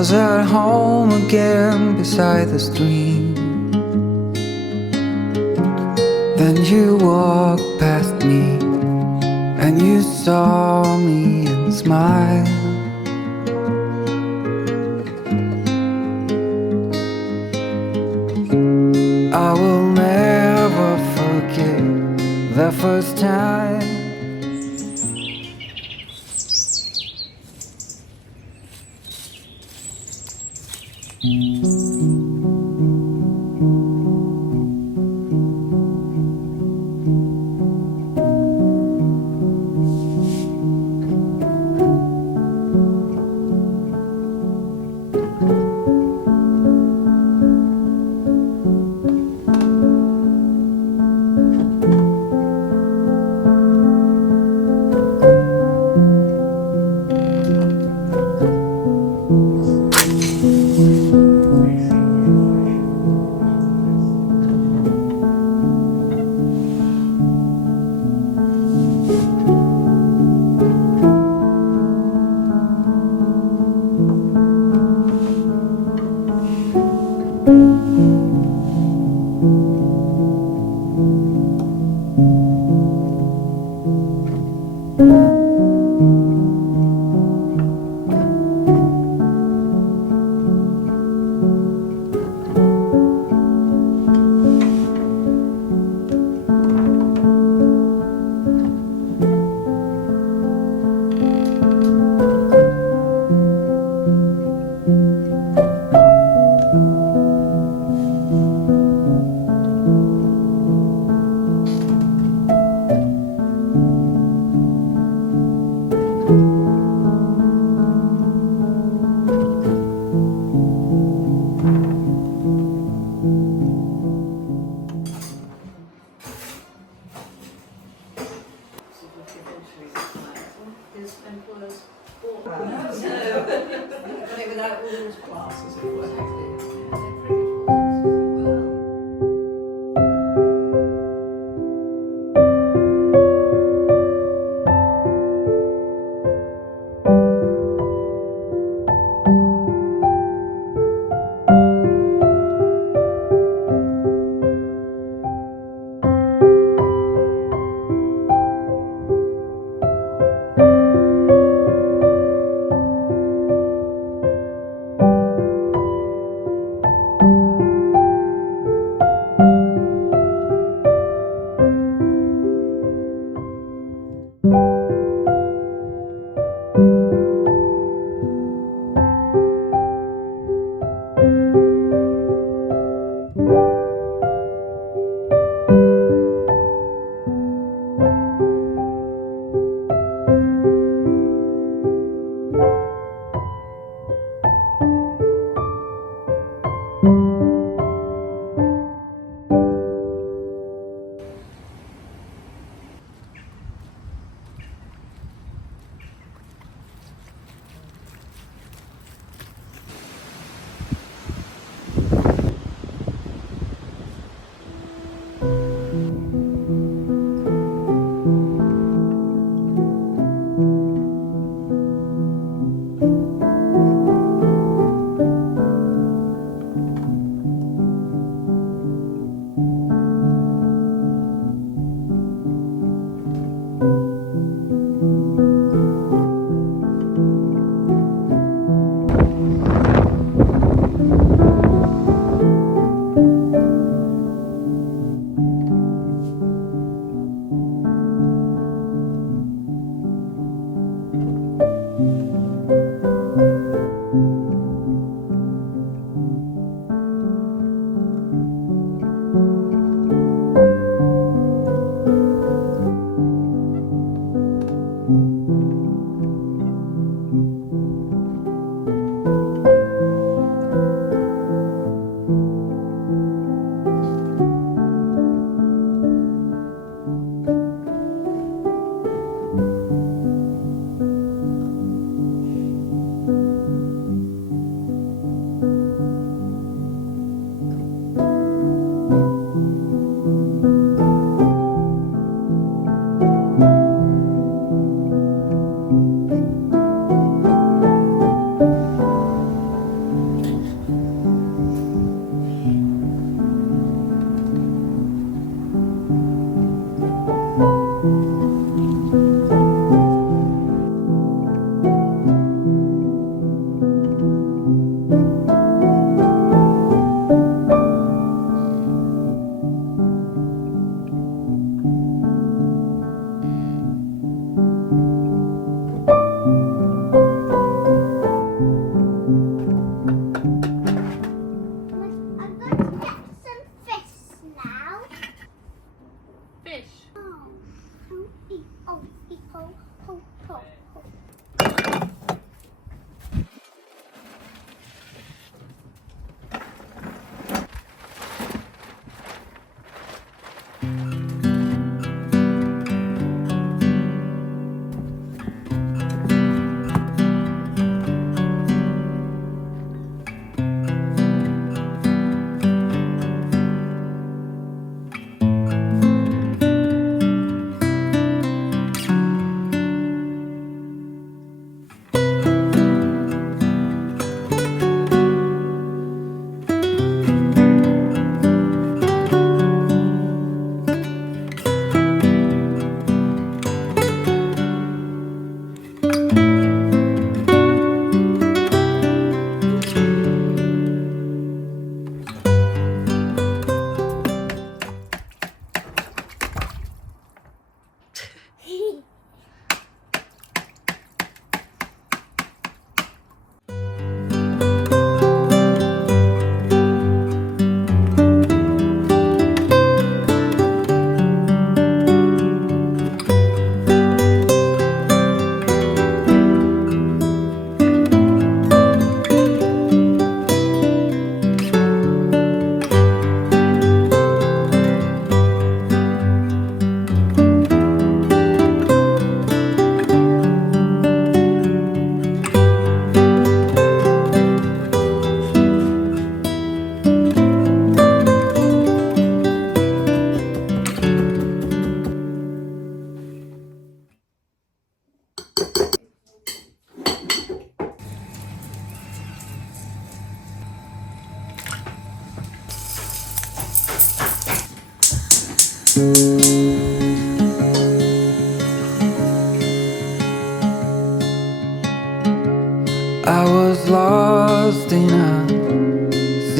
was at home again beside the stream. Then you walked past me and you saw me and smiled. I will never forget the first time.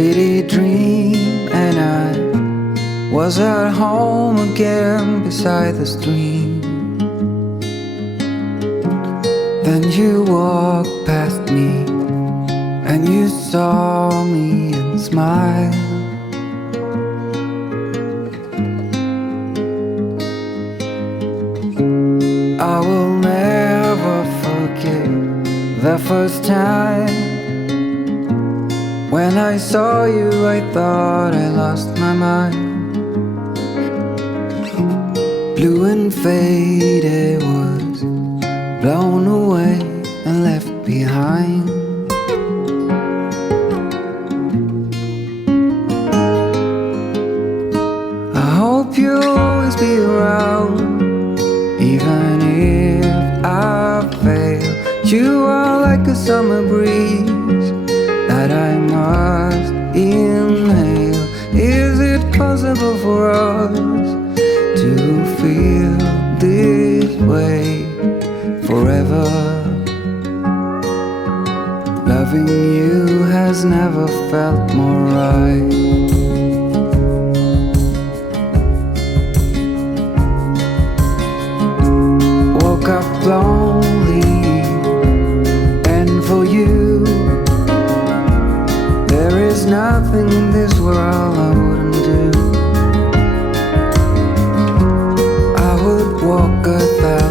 steady dream, and I was at home again beside the stream. Then you walked past me, and you saw me and smiled. I will never forget the first time when I saw you. I thought I lost my mind. Blue and faded was blown away and left behind. I hope you'll always be around, even if I fail. You are like a summer breeze that I must inhale. Is it possible for us to feel this way forever? Loving you has never felt more right. Woke up lonely, and for you there is nothing in this world I wouldn't do. I would walk 1,000